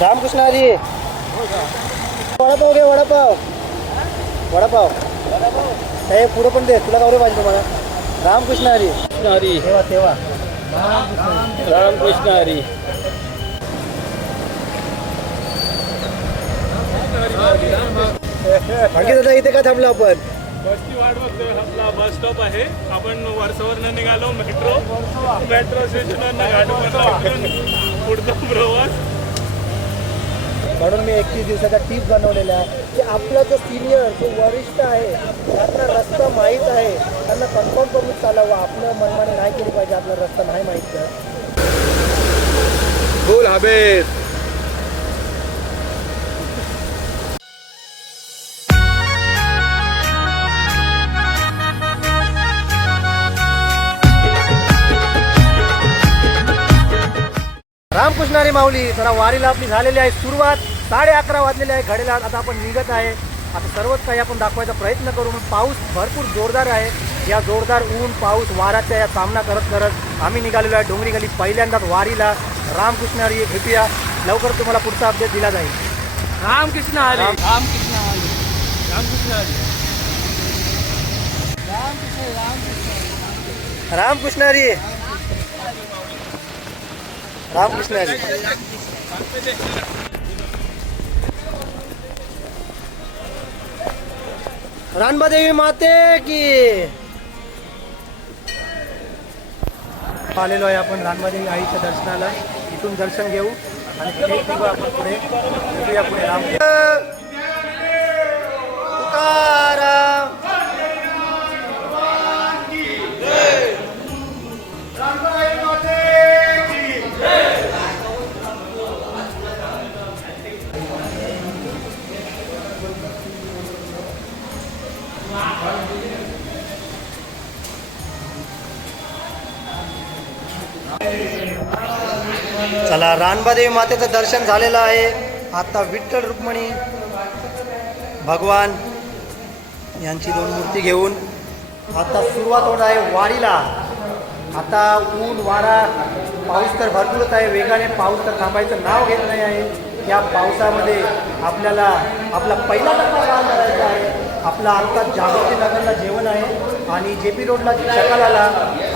रामकृष्ण हरी. वडापाव घे, वडापाव. वडापाव हे पुढं पण दे, तुला गावरे पाहिजे तुम्हाला. रामकृष्ण हरी. हरी. तेव्हा तेव्हा रामकृष्ण हरी. आणखी दादा इथे का थांबलो आपण? बसची वाट बघतोय. आपला बस स्टॉप आहे. आपण वर्सवरनं निघालो. मेट्रो स्टेशनवरनं गाडीवरनं पुढचा प्रवास. म्हणून मी 31 दिवसाचा टीप बनवलेला आहे की आपला जो सिनियर जो वरिष्ठ आहे त्यांना रस्ता माहीत आहे, त्यांना कन्फर्म करून चालावं. आपलं मनमानी नाही केली पाहिजे. आपला रस्ता नाही माहीत तर बोल हबेस. रामकृष्ण हरी माऊली. जरा वारीला आपली झालेली आहे सुरुवात. 11:30 वाजलेले आहे घडीला. आता आपण निघत आहे. आता सर्वच काही आपण दाखवायचा प्रयत्न करू. पाऊस भरपूर जोरदार आहे. या जोरदार ऊन पाऊस वाऱ्याचा या सामना करत करत आम्ही निघालेलो आहे डोंगरी गली पहिल्यांदाच वारीला. रामकृष्ण हरी. भेटूया लवकर. तुम्हाला पुढचा अपडेट दिला जाईल. रामकृष्ण हरी. रामकृष्ण हरी. रामकृष्ण हरी. रामकृष्ण हरी. रामकृष्ण हरी. रानबादेवी माते की. आलेलो आहे आपण रानबादेवी आईच्या दर्शनाला. इथून दर्शन घेऊ आणि थेट निघू आपण पुढे. भेटूया पुढे. राम तुकाराम. चला, रानबादेवी मातेचं दर्शन झालेलं आहे. आता विठ्ठल रुक्मिणी भगवान यांची 2 मूर्ती घेऊन आता सुरुवात होत आहे वारीला. आता ऊन वारा पाऊस तर भरपूरच आहे. वेगाने पाऊस तर थांबायचं नाव घेत नाही आहे. या पावसामध्ये आपल्याला आपला पहिला टप्पा काम करायचा आहे. आपला आत्ता जागृती नगरला जेवण आहे आणि JP रोडला शकालाला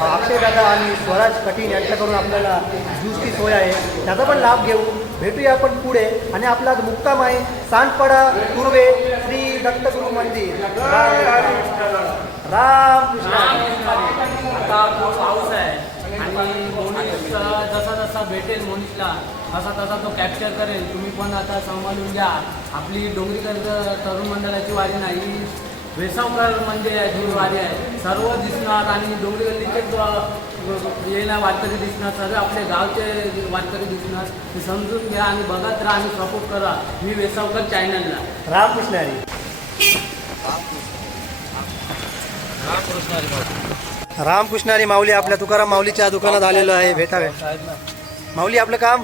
अक्षयदादा आणि स्वराज कठीण यांच्याकडून आपल्याला ज्यूसची सोय आहे. त्याचा पण लाभ घेऊ. भेटूया आपण पुढे. आणि आपला मुक्काम आहे सांडपाडा पूर्वे श्री दत्तगुरू मंदिर. रामकृष्ण. आता पाऊस आहे आणि मोनिश जसा जसा भेटेल मोनिशला तसा तसा तो कॅप्चर करेल. तुम्ही पण आता सांभाळून घ्या. आपली डोंगरीकर तरुण मंडळाची वारी नाही, वेसावकर म्हणजे ही वारी आहे. सर्व दिसणार आणि डोंगरी गल्लीचे येणार वारकरी दिसणार. सर्व आपले गावचे वारकरी दिसणार. ते समजून घ्या आणि बघत राहा आणि सपोर्ट करा. मी वेसावकर चॅनलला. रामकृष्ण हरी. रामकृष्ण हरी माऊली. आपल्या तुकाराम माऊलीच्या दुकानात आलेलो आहे. भेटावे माऊली. आपलं काम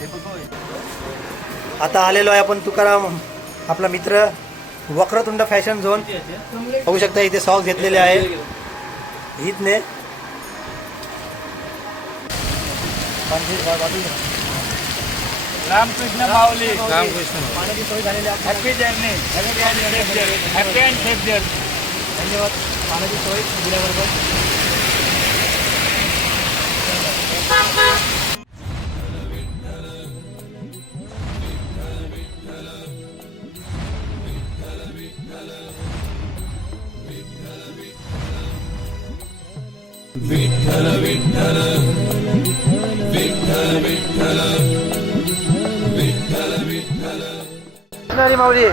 आता आलेलो आहे आपण तुकाराम आपला मित्र वक्रतुंड फॅशन झोन. बघू शकता इथे सॉक्स घेतलेले आहे इथने. रामकृष्ण माऊली. रामकृष्ण. पाण्याची सोय झालेली आहे. Happy journey. Happy and safe journey. धन्यवाद. पाण्याची सोय दिल्याबरोबर. विठ्ठल विठ्ठल विठ्ठल विठ्ठल विठ्ठल विठ्ठल. कृष्ण हरी माऊली.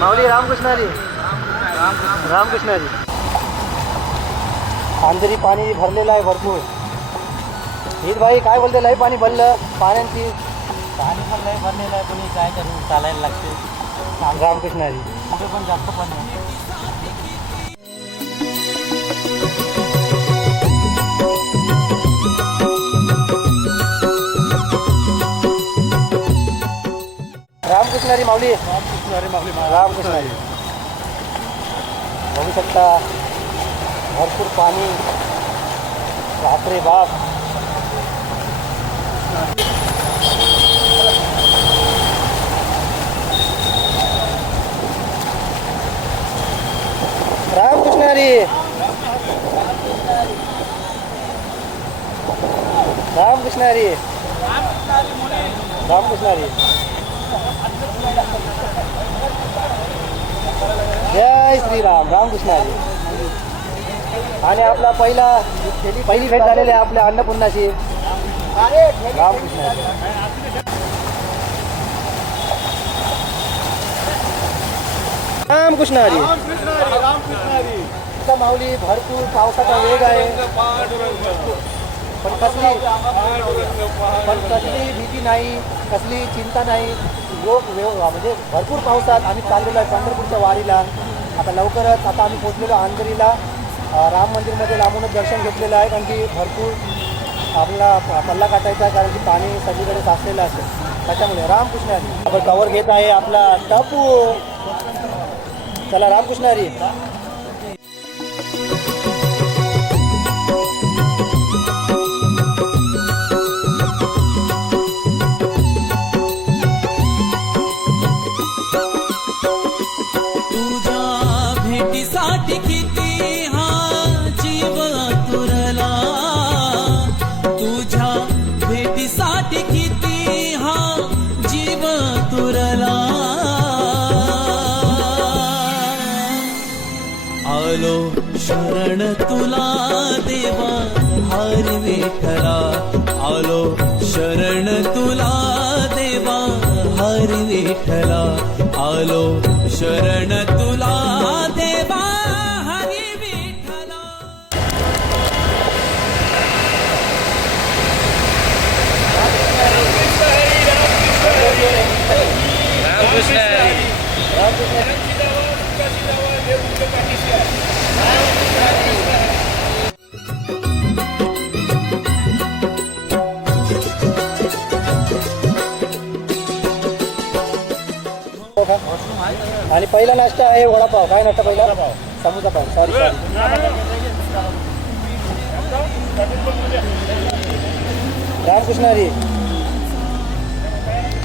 माऊली. रामकृष्ण हरी. रामकृष्ण हरी. अंधेरी पाणी भरलेलं आहे भरपूर. हित भाई काय बोलते? लय पाणी भरलं. पाण्याची पाणी पण लय भरलेलं आहे. कोणी काय करू चालायला लागते. रामकृष्ण हरी. कुठे पण जास्त पाणी. रामकृष्ण हरी माऊली. रामकृष्ण हरी माऊली. रामकृष्ण हरी. बघू शकता भरपूर पाणी. बापरे बाप. हरी रामकृष्ण हरी रामकृष्ण हरी जय श्रीराम रामकृष्ण हरी. आणि आपला पहिली भेट झालेली आहे आपल्या अन्नपूर्णाची. रामकृष्ण हरी. रामकृष्ण हरी. आता माऊली भरपूर पावसाचा वेग आहे पण कसली भीती नाही, कसली चिंता नाही. म्हणजे भरपूर पावसात आम्ही चाललेलो आहे पंढरपूरच्या वारीला. आता लवकरच आता आम्ही पोचलेलो अंधेरीला. राम मंदिरमध्ये लांबूनच दर्शन घेतलेलं आहे कारण की भरपूर आपला पल्ला काटायचा आहे कारण की पाणी सगळीकडे साचलेलं असेल त्याच्यामुळे. रामकृष्ण हरी. आपण कवर घेत आहे आपला टापू. चला रामकृष्ण हरी. भेटीसाठी किती हा जीव आतुरला, तुझ्या भेटीसाठी किती हा जीव आतुरला. आलो शरण तुला देवा हरी विठ्ठला, आलो शरण तुला देवा हरी विठ्ठला, आलो शरण तुला देवा हरी विठ्ठला. रामकृष्ण हरी. आणि पहिला नाश्ता आहे वडापाव. काय नाश्ता पहिला? समोसा पाव. सॉरी रामकृष्ण हरी.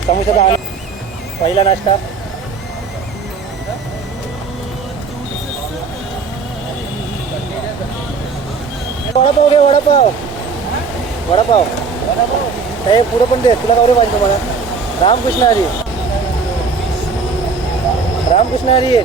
समोसा पहिला नाश्ता. वडापाव घे. वडापाव वडापाव हे पुढं पण दे. तुला कावरे पाहिजे तुम्हाला. रामकृष्ण हरी. रामकृष्ण हरी.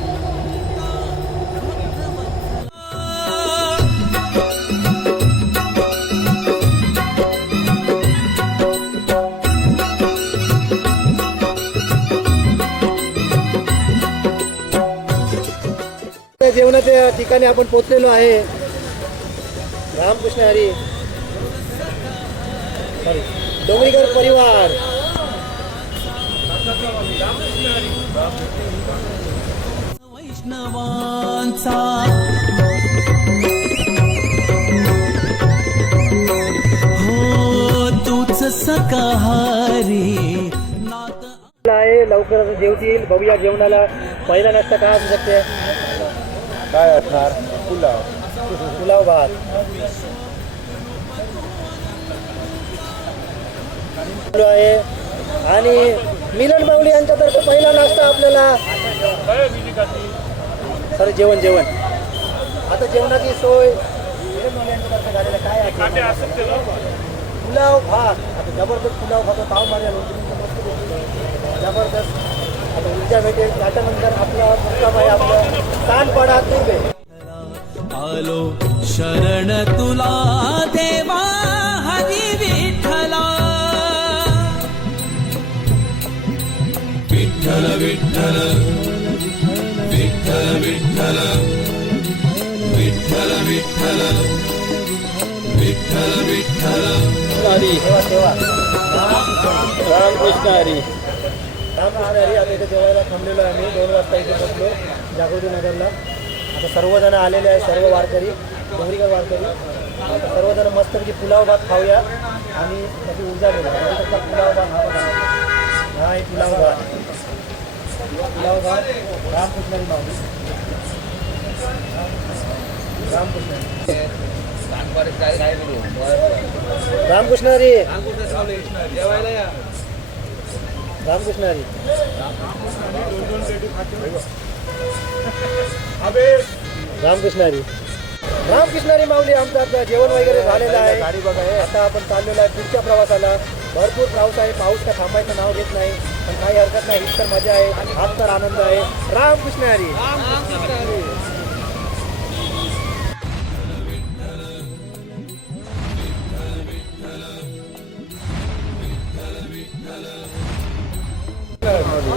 जेवणाच्या ठिकाणी आपण पोचलेलो आहे. रामकृष्ण हरी. सॉरी डोंगरीकर परिवार. वैष्णवांचा हो तूच सकाहारी नात आहे. लवकरच जेवतील. बघूया जेवणाला पहिला नाश्ता काय असू शकते. काय असणार? पुलाव भात. आहे आणि मिलन माऊली यांच्यातर्फे पहिला नाश्ता आपल्याला. सर जेवण आता जेवणाची सोय मिलन माऊली यांच्यातर्फे झालेलं काय आहे. पुलाव भात. आता जबरदस्त पुलाव खातो. ताव माझ्या जबरदस्त. आता ऊर्जा भेटेल. त्याच्यानंतर आपला मुक्काम आहे आपलं सानपाडा तुर्बे. आलो शरण तुला देवा हरी विठ्ठला. विठ्ठल विठ्ठल विठ्ठल विठ्ठल विठ्ठल विठ्ठल विठ्ठल विठ्ठल हरी. तेव्हा रामकृष्ण हरी. रामकृष्ण हरी. आता इथे जेवायला थांबलेलो आहे आम्ही. 2 वाजता इथे पोचलो जागृती नगरला. आता सर्वजण आलेले आहे. सर्व वारकरी डोंगरीकर वारकरी. आता सर्वजण मस्तपैकी पुलाव भात खाऊया आणि त्याची ऊर्जा मिळेल. पुलाव भात हा आहे पुलाव भात. पुलाव भात. रामकृष्ण हरी माऊली. रामकृष्ण रामकृष्ण हरी. रामकृष्ण हरी. रामकृष्णारी रामकृष्णारी माऊली. आमचं आता जेवण वगैरे झालेलं आहे. गाडी बघा आता आपण चाललेलो आहे पुढच्या प्रवासाला. भरपूर पाऊस आहे. पाऊस का थांबायचं नाव घेत नाही, पण काही हरकत नाही. हीच तर मजा आहे, हाच तर आनंद आहे. रामकृष्णारी.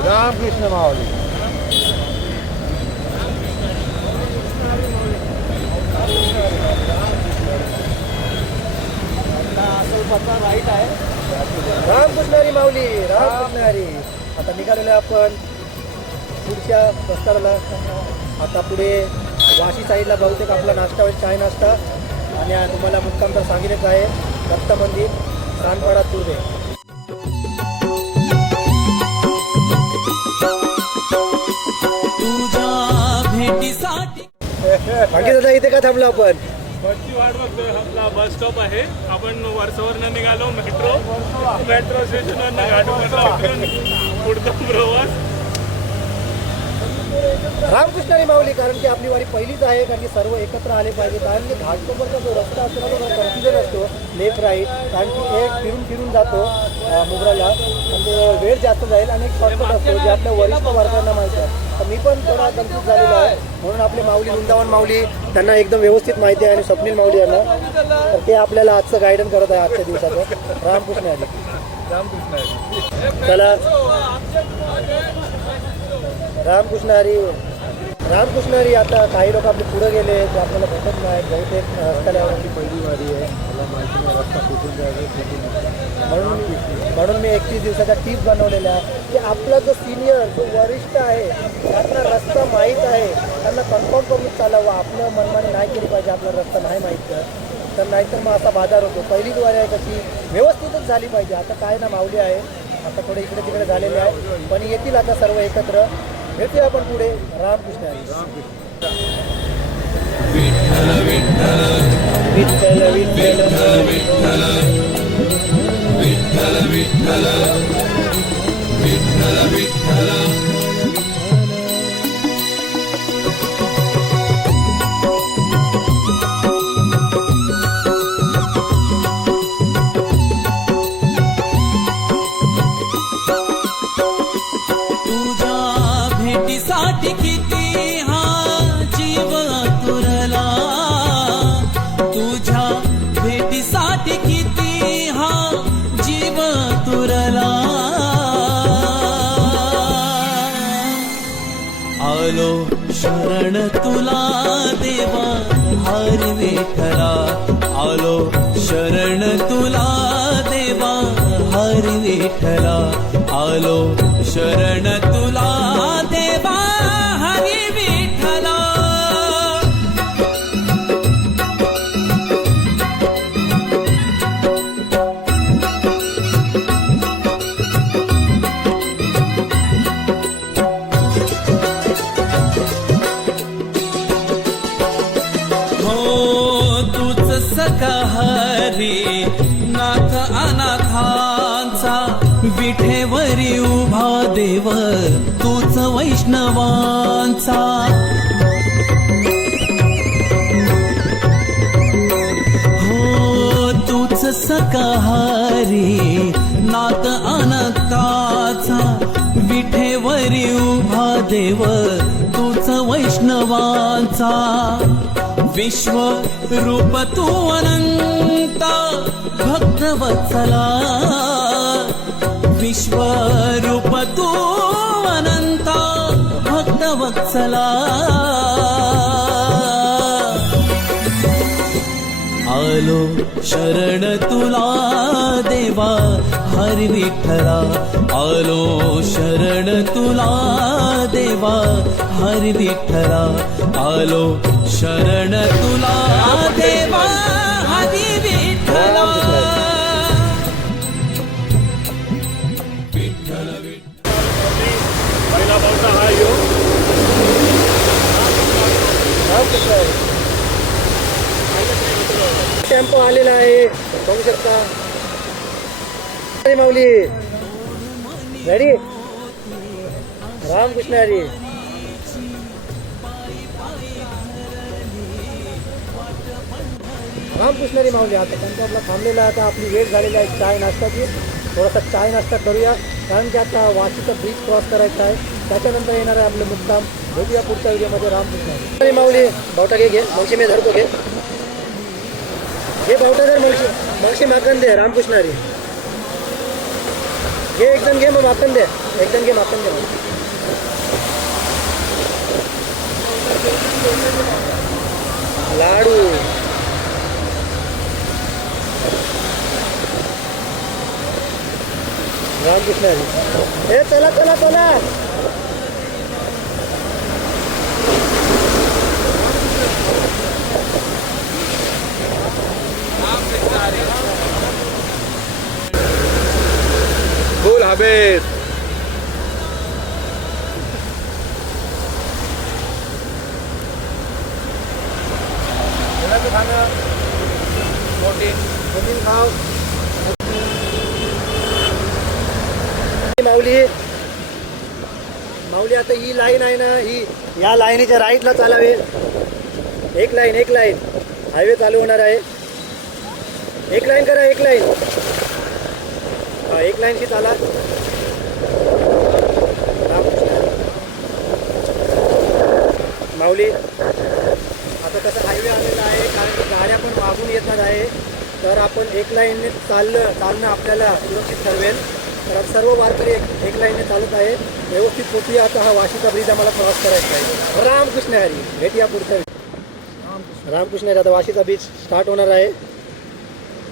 रामकृष्ण माऊली. राईट आहे. रामकृष्णारी माऊली. रामकृष्णारी. आता निघालेलो आहे आपण पुढच्या रस्त्याला. आता पुढे वाशी साईडला बहुतेक आपला नाश्ता होईल, चाय नाश्ता. आणि तुम्हाला मुक्काम तर सांगितलेच आहे, दत्त मंदिर रानपाडा तुर्भे. तुझ्या भेटीसाठी बाकी दादा इथे का थांबलो आपण? बसची वाट बघतोय. आपला बस स्टॉप आहे. आपण वर्सवरनं निघालो. मेट्रो स्टेशनवरनं घाटकोपरला पुढचा प्रवास. रामकृष्णारी माऊली. कारण की आपली वारी पहिलीच आहे, कारण की सर्व एकत्र आले पाहिजे. कारण की घाटकोपरचा जो रस्ता असतो ना, तो कन्फ्युजन असतो, लेफ्ट राईट. कारण की एक फिरून फिरून जातो मुगराला, म्हणजे वेळ जास्त जाईल. आणि एक शॉर्टकट असतो जे आपल्या वरिष्ठ वर्गांना माहिती आहे. तर मी पण थोडा कन्फ्यूज झालेलो आहे. म्हणून आपले माऊली, वृंदावन माऊली, त्यांना एकदम व्यवस्थित माहिती आहे. आणि स्वप्नील माऊली यांना, तर ते आपल्याला आजचं गायडन करत आहे आजच्या दिवसाचं. रामकृष्णारी. चला रामकृष्णारी. रामकृष्णारी. आता काही लोक आपले पुढे गेले ते आपल्याला भेटत नाही. बहुतेक रस्त्याला आपली पहिली वारी आहे, मला माहिती नाही रस्ता कुठून जायचं. म्हणून मी 31 दिवसाच्या टिप्स बनवलेल्या की आपला जो सिनियर, जो वरिष्ठ आहे, त्यांना रस्ता माहीत आहे, त्यांना कन्फर्म करून चालावं. आपलं मनमानी नाही केली पाहिजे. आपला रस्ता नाही माहीत तर नाहीतर मग असा बाजार होतो. पहिलीच वारी आहे कशी व्यवस्थितच झाली पाहिजे. आता काय ना माऊली आहे, आता थोडे इकडे तिकडे झालेले आहे, पण येतील आता सर्व एकत्र. भेटूया आपण पुढे. रामकृष्ण हरी. विठ्ठल तुझ्या भेटीसाठी किती हा जीव आतुरला. तुझ्या भेटीसाठी किती हा जीव आतुरला. आलो शरण तुला देवा हरी विठ्ठला. आलो शरण तुला देवा हरी विठ्ठला. आलो शरण तुला देवा हरी विठ्ठला. हो तूच सखा हरी नाथ अनाथांचा. विठेवरी उभा देव तूच वैष्णवांचा. हो तूच सकाहारी नाथ अनंताचा. विठेवरी उभा देव तूच वैष्णवांचा. विश्व रूप तू अनंत भक्तवत्सला. विश्वरूप तू अनंत भक्तवत्सला. आलो शरण तुला देवा हरी विठ्ठला. आलो शरण तुला देवा हरी विठ्ठला. आलो शरण तुला देवा हरी विठ्ठला. पहिला पावसा हा योग. टेम्पो आलेला आहे, बघू शकता. हरी माऊली रेडी. रामकृष्ण हरी. रामकृष्णारी माऊली आता पंजाबला थांबलेला आहे. आता आपली वेळ झालेली आहे चाय नाश्ताची. थोडासा चाय नाश्ता करूया कारण की आता वाशीचा ब्रिज क्रॉस करायचा आहे. त्याच्यानंतर येणार आहे आपलं मुक्काम. भेटूया पुढच्या व्हिडिओमध्ये. रामकृष्णारी माऊली बावटा घे मगशी मी धरतो घे बावटा धर मगशी माकन दे. रामकृष्णारी घे एकदम घे मग माकन दे एकदम घे माकन दे. लाडू रामकृष्णारी हे चला चला चला. बोल हबेस. खाव माऊली आता ही लाईन आहे ना ही या लाईनीच्या राईटला चालावे. एक लाईन हायवे चालू होणार आहे. एक लाईन करा एक लाईन. हा एक लाईनशी चाला. माऊली आता कसं हायवे आलेला आहे कारण की गाड्या पण मागून येतात आहे. तर आपण एक लाईनने चालणं आपल्याला सुरक्षित ठरवेल. तर आता सर्व वारकरी एक लाईनने चालत आहे. व्यवस्थित पोचूया. आता हा वाशीचा ब्रिज आम्हाला क्रॉस करायचा आहे. रामकृष्ण हरी. भेटूया पुढचा. रामकृष्ण हरी. आता वाशीचा ब्रिज स्टार्ट होणार आहे.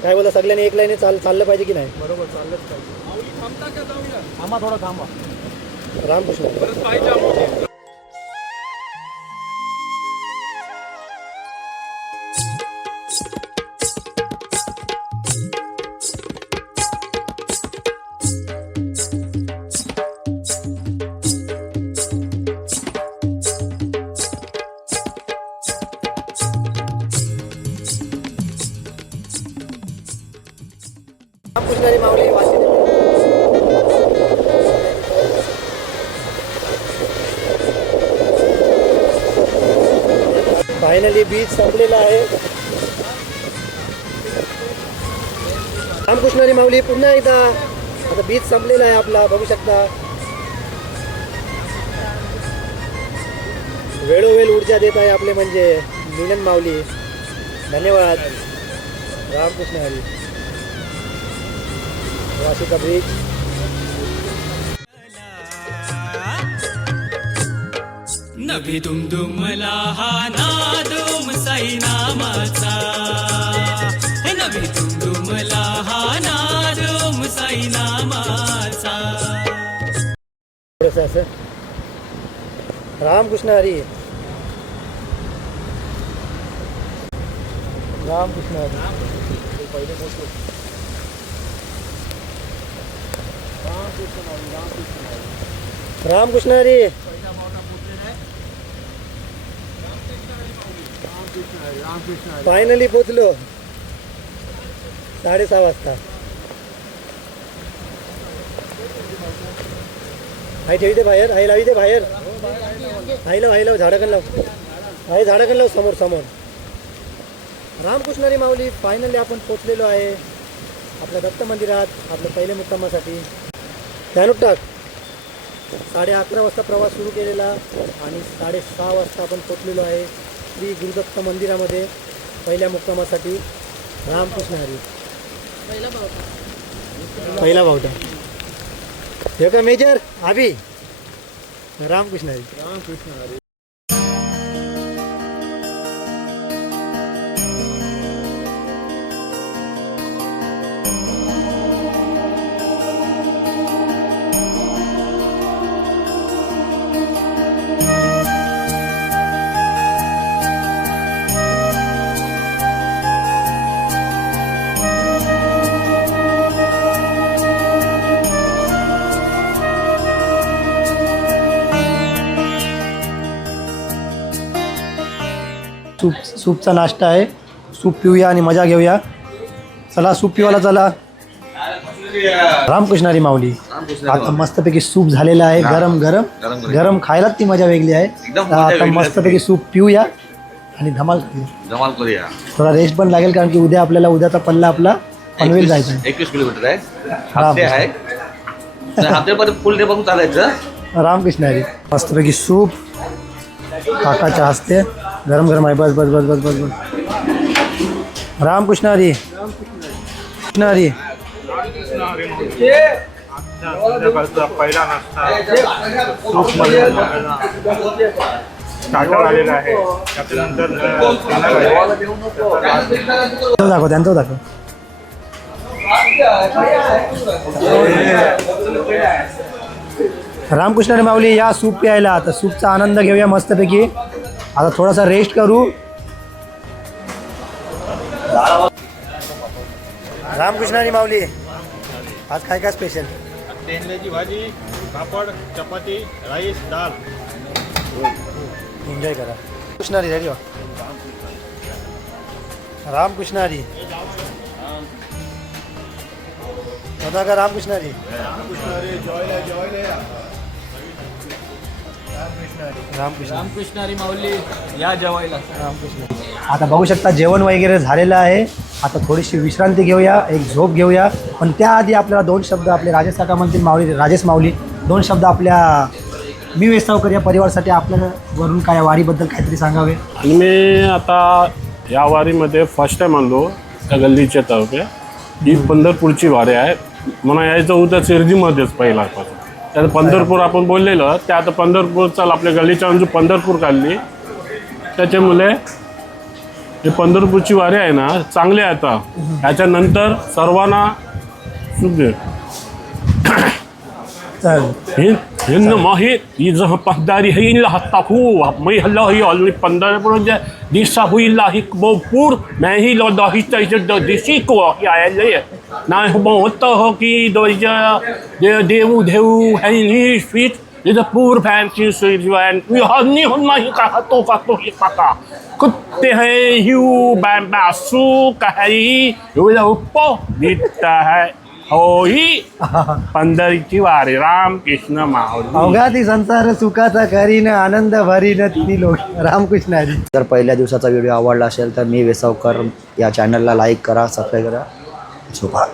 काय बोला सगळ्यांनी एक लाईने चाललं पाहिजे की नाही? बरोबर चाललंच पाहिजे. थांबता का जाऊया? थांबा थोडा थांबा. रामकृष्ण हरी. परत पाहिजे. रामकृष्णारी माऊली वाशी. फायनली बीच संपलेला आहे. रामकृष्णारी माऊली पुन्हा एकदा आता बीच संपलेला आहे आपला. बघू शकता वेळोवेळ ऊर्जा देत आहे आपले म्हणजे मिलन माऊली. धन्यवाद. रामकृष्ण हरी. वाशीचा ब्रिज. नभी दुमदुमला हा नादुम साई नामाचा. हे नभी दुमदुमला हा नादुम साई नामाचा. थोडंसं असं. रामकृष्ण हरी. रामकृष्ण हरी. पहिले पोहोचलो. रामकृष्ण हरी. फायनली पोचलो 6:30 वाजता. आई ठेवी दे बाहेर. आई लावी दे बाहेर. आई लाव झाडाकन लाव. आई झाडाकन लाव समोर. रामकृष्णारी माऊली फायनली आपण पोचलेलो आहे आपल्या दत्त मंदिरात आपल्या पहिल्या मुक्कामासाठी. ध्यान टाक. 11:30 वाजता प्रवास सुरू केलेला आणि 6:30 वाजता आपण पोचलेलो आहे श्री गुरुदत्त मंदिरामध्ये पहिल्या मुक्कामासाठी. रामकृष्ण हरी. पहिला बावटा हे का मेजर आभी. रामकृष्ण हरी. सूपचा नाश्ता आहे. सूप पिऊया आणि मजा घेऊया. चला सूप पिवायला चला. रामकृष्णारी माऊली. आता मस्तपैकी सूप झालेला आहे. गरम खायलाच ती मजा वेगळी आहे. आता मस्तपैकी सूप पिऊया आणि धमाल जमाल करूया. थोडा रेस्ट पण लागेल कारण की उद्या आपल्याला उद्याचा पल्ला आपला पनवेल जायचं आहे. 21 किलोमीटर आहे. हफ्ते आहे. हफ्त्यापर्यंत फुल डे बघून चालायचं. रामकृष्ण हरी. मस्तपैकी सूप काकाच्या हस्ते गरम गरम आहे. बस बस बस बस बस बस. रामकृष्ण हरी. कृष्ण हरी. पहिला नाश्ता सूपमध्ये स्टार्टर आलेला आहे. त्याच्यानंतर तो दाखव त्यांचं दाखव. रामकृष्ण हरी माऊली या सूप प्यायला. आता सूपचा आनंद घेऊया मस्तपैकी. आता थोडासा रेस्ट करू. रामकृष्ण हरी माऊली आज काय काय स्पेशल? तेंडल्याची भाजी, पापड, चपाती, राईस, दाल. एन्जॉय करा. कृष्ण हरी रेडी. रामकृष्ण हरी. बघा का रामकृष्ण हरी. रामकृष्ण. रामकृष्ण हरी माऊली या जेवायला. रामकृष्ण. आता बघू शकता जेवण वगैरे झालेलं आहे. आता थोडीशी विश्रांती घेऊया, एक झोप घेऊया. पण त्याआधी आपल्याला 2 शब्द आपले राजेश काका म्हणतील माऊली राजेश माऊली 2 शब्द आपल्या मी वेसावकर या परिवारासाठी आपल्या वरून काय वारीबद्दल काहीतरी सांगावे. आणि मी आता या वारीमध्ये फर्स्ट टाईम आलो त्या गल्लीच्या तर्फे. ही पंढरपूरची वारी आहे. मला यायचं होतं शिर्डीमध्येच पहिल्यापासून. त्यात पंढरपूर आपण बोललेलं त्या आता पंढरपूरचा आपल्या गल्लीच्या अंजू पंढरपूर काढली. त्याच्यामुळे हे पंढरपूरची वारी आहे ना चांगली आहे. आता त्याच्यानंतर सर्वांना सुख दे. हिंद माहीत ही जह पहदारी हिला हत्ताखू मैं हल्ला ही ऑलरेडी 15 दिशा हुईला ही बोपूर मैं ही लौदा ही देशी को आया ना होता हो की देऊ देऊ है ही स्वीट इज अ पूर फैंसी स्वीट एंड वी हर नहीं होना ही का तो ही काका कुत्ते हैं यू बासू कही ऊपर दिखता है होई पंढरीची वारी. रामकृष्ण माऊली. अवघाती संसार सुखाचा करीन आनंद भरीन तिन्ही लोक. रामकृष्ण हरी. जर पहिल्या दिवसाचा व्हिडिओ आवडला असेल तर मी वेसावकर या चॅनलला लाईक करा, सबस्क्राईब करा. झोपा.